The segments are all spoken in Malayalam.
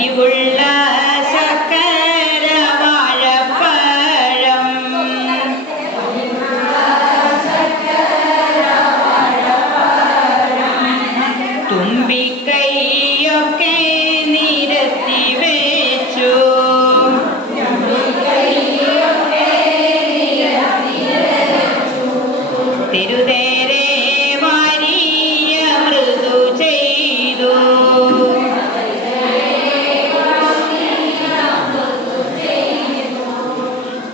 കനിവുള്ള ശർക്കര വാഴപ്പഴം. തുമ്പിക്കൈയൊക്കെ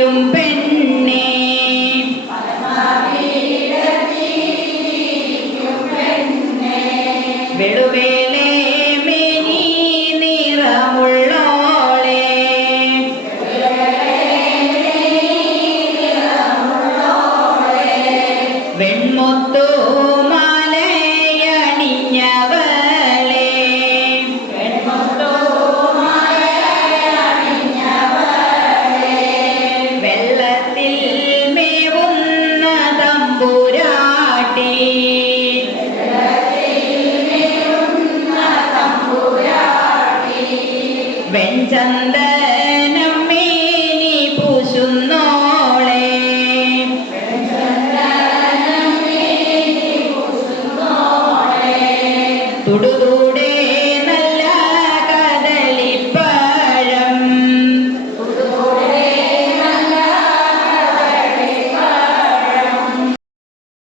yung തമ്പുരാട്ടി വെഞ്ചന്ദനം മേനി പൂശുന്നോളേ. തുടുവ